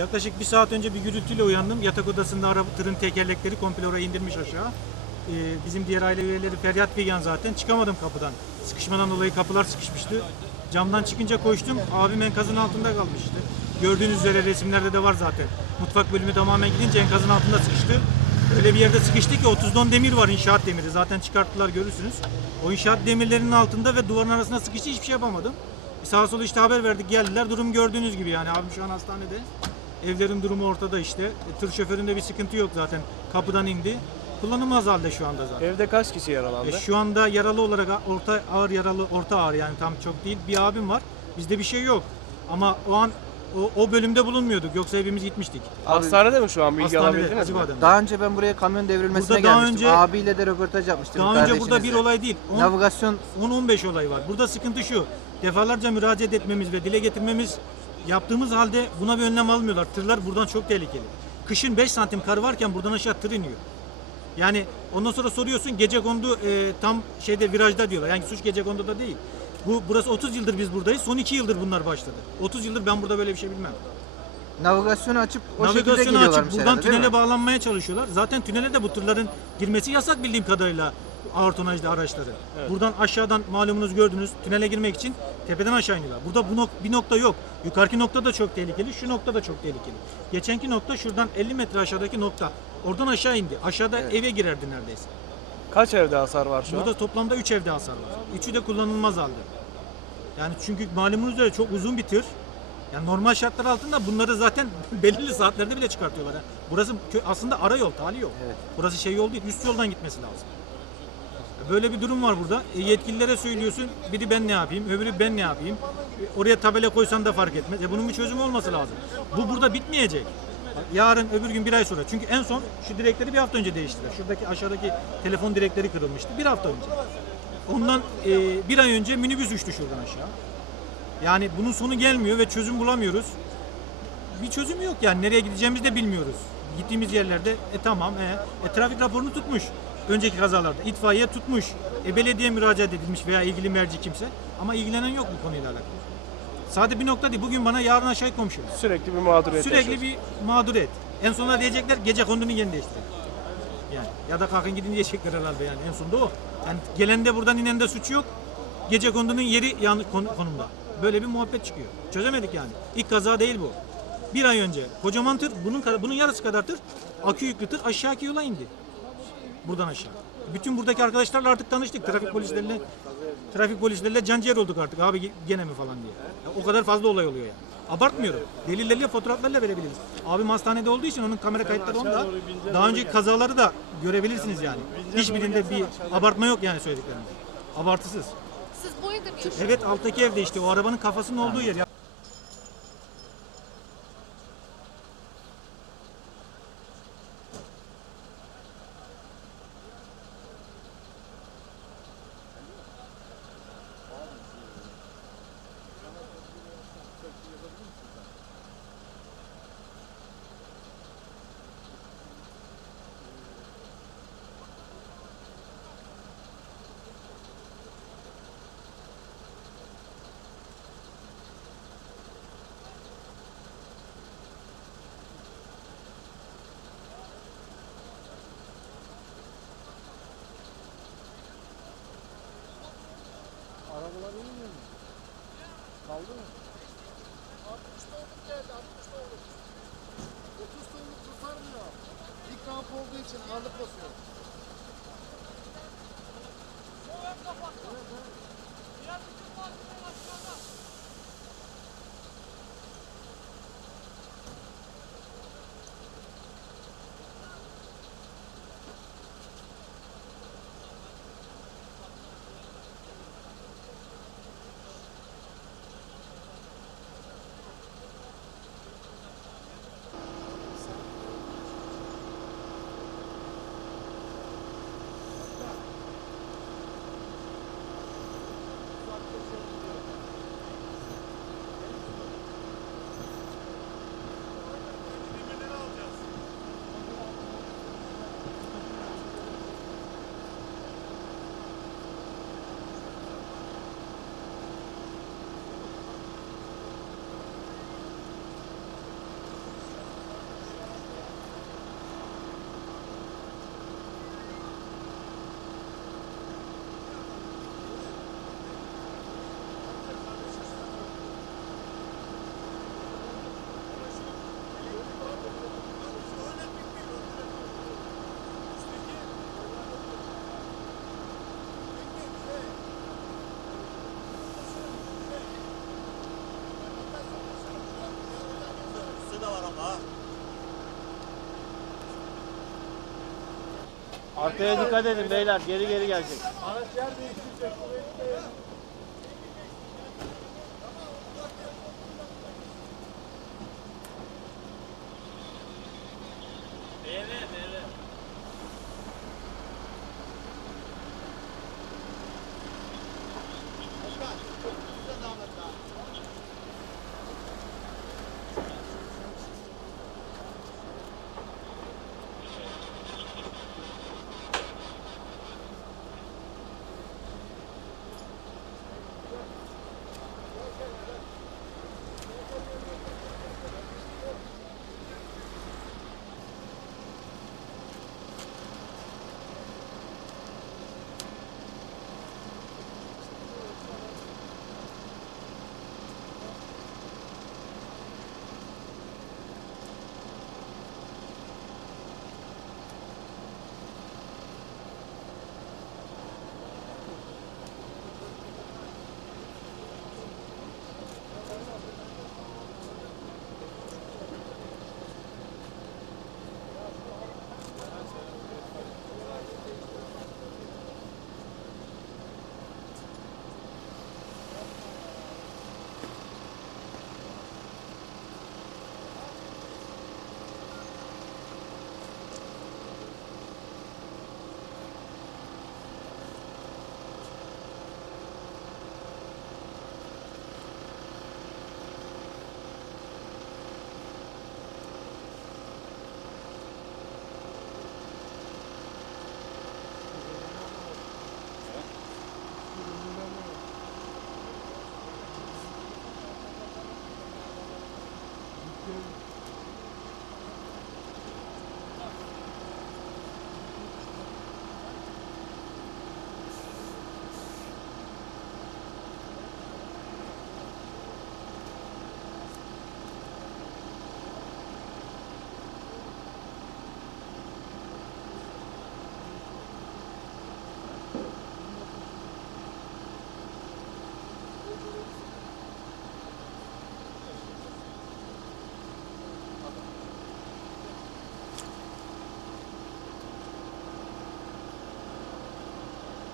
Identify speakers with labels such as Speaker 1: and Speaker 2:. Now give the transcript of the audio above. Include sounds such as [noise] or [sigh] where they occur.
Speaker 1: Yaklaşık bir saat önce bir gürültüyle uyandım. Yatak odasında araba tırın tekerlekleri komple oraya indirmiş aşağı. Ee, bizim diğer aile üyeleri feryat figan zaten. Çıkamadım kapıdan. Sıkışmadan dolayı kapılar sıkışmıştı. Camdan çıkınca koştum. Abim enkazın altında kalmıştı. Gördüğünüz üzere resimlerde de var zaten. Mutfak bölümü tamamen gidince enkazın altında sıkıştı. Öyle bir yerde sıkıştı ki 30 ton demir var inşaat demiri. Zaten çıkarttılar görürsünüz. O inşaat demirlerinin altında ve duvarın arasına sıkıştı hiçbir şey yapamadım. Sağa sola işte haber verdik geldiler. Durum gördüğünüz gibi yani abim şu an hastanede. Evlerin durumu ortada işte. E, tır şoföründe bir sıkıntı yok zaten. Kapıdan indi. Kullanılmaz halde şu anda zaten.
Speaker 2: Evde kaç kişi yaralandı?
Speaker 1: E, şu anda yaralı olarak orta ağır yaralı, orta ağır yani tam çok değil bir abim var. Bizde bir şey yok. Ama o an o, o bölümde bulunmuyorduk. Yoksa hepimiz gitmiştik.
Speaker 2: Hastanede mi şu an bilgi
Speaker 1: Hastanede,
Speaker 2: alabildiniz mi?
Speaker 1: Acıbadem'de.
Speaker 3: Daha önce ben buraya kamyon devrilmesine
Speaker 1: Burada daha
Speaker 3: gelmiştim.
Speaker 1: önce-
Speaker 3: Abiyle de röportaj yapmıştım.
Speaker 1: Daha önce burada bir
Speaker 3: kardeşinizle.
Speaker 1: olay değil. On-
Speaker 3: Navigasyon
Speaker 1: 10-15 olay var. Burada sıkıntı şu. Defalarca müracaat etmemiz ve dile getirmemiz yaptığımız halde buna bir önlem almıyorlar. Tırlar buradan çok tehlikeli. Kışın 5 santim kar varken buradan aşağı tır iniyor. Yani ondan sonra soruyorsun gece kondu e, tam şeyde virajda diyorlar. Yani suç gece kondu da değil. Bu burası 30 yıldır biz buradayız. Son 2 yıldır bunlar başladı. 30 yıldır ben burada böyle bir şey bilmem.
Speaker 3: navigasyonu açıp o şekilde
Speaker 1: Navigasyonu açıp
Speaker 3: geliyorlarmış
Speaker 1: buradan
Speaker 3: herhalde,
Speaker 1: tünele bağlanmaya çalışıyorlar. Zaten tünele de bu tırların girmesi yasak bildiğim kadarıyla ağır tonajlı araçları. Buradan aşağıdan malumunuz gördünüz tünele girmek için tepeden aşağı iniyorlar. Burada bu nok- bir nokta yok. Yukarıki nokta da çok tehlikeli, şu nokta da çok tehlikeli. Geçenki nokta şuradan 50 metre aşağıdaki nokta. Oradan aşağı indi. Aşağıda eve girerdi neredeyse.
Speaker 2: Kaç evde hasar var şu
Speaker 1: Burada
Speaker 2: an?
Speaker 1: toplamda 3 evde hasar var. Üçü de kullanılmaz halde. Yani çünkü malumunuz üzere çok uzun bir tır. Yani normal şartlar altında bunları zaten [laughs] belirli saatlerde bile çıkartıyorlar. ha. Burası aslında ara yol, tali yol.
Speaker 3: Evet.
Speaker 1: Burası şey yol değil, üst yoldan gitmesi lazım. Böyle bir durum var burada. E, yetkililere söylüyorsun, biri ben ne yapayım, öbürü ben ne yapayım. E, oraya tabela koysan da fark etmez. E, bunun bir çözümü olması lazım. Bu burada bitmeyecek. Yarın öbür gün bir ay sonra. Çünkü en son şu direkleri bir hafta önce değiştiler. Şuradaki aşağıdaki telefon direkleri kırılmıştı. Bir hafta önce. Ondan e, bir ay önce minibüs uçtu şuradan aşağı. Yani bunun sonu gelmiyor ve çözüm bulamıyoruz. Bir çözüm yok yani nereye gideceğimizi de bilmiyoruz. Gittiğimiz yerlerde e tamam e, e, trafik raporunu tutmuş önceki kazalarda. itfaiye tutmuş. E, belediye müracaat edilmiş veya ilgili merci kimse. Ama ilgilenen yok bu konuyla alakalı. Sadece bir nokta değil. Bugün bana yarın aşağı komşu.
Speaker 2: Sürekli bir mağduriyet
Speaker 1: Sürekli
Speaker 2: yaşıyoruz.
Speaker 1: bir mağduriyet. En sonunda diyecekler gece kondunun yerini değiştirin. Yani ya da kalkın gidin diyecekler herhalde yani en sonunda o. Yani gelen de buradan inen de suçu yok. Gece kondunun yeri yanlış konu- konumda. Böyle bir muhabbet çıkıyor. Çözemedik yani. İlk kaza değil bu. Bir ay önce kocaman tır bunun bunun yarısı kadar tır akü yüklü tır aşağıki yola indi. Buradan aşağı. Bütün buradaki arkadaşlarla artık tanıştık. Trafik polisleriyle trafik polisleriyle canciğer olduk artık. Abi gene mi falan diye. Ya o kadar fazla olay oluyor yani. Abartmıyorum. Delilleriyle, fotoğraflarla verebiliriz. Abim hastanede olduğu için onun kamera kayıtları onda. Daha önceki kazaları da görebilirsiniz yani. Hiçbirinde bir abartma yok yani söylediklerimde. Abartısız.
Speaker 4: Siz bu evde mi yaşıyorsunuz?
Speaker 1: Evet alttaki evde işte o arabanın kafasının olduğu yer. Varlık basıyor. Soğuk kapattı.
Speaker 4: Arkaya dikkat edin beyler geri geri gelecek.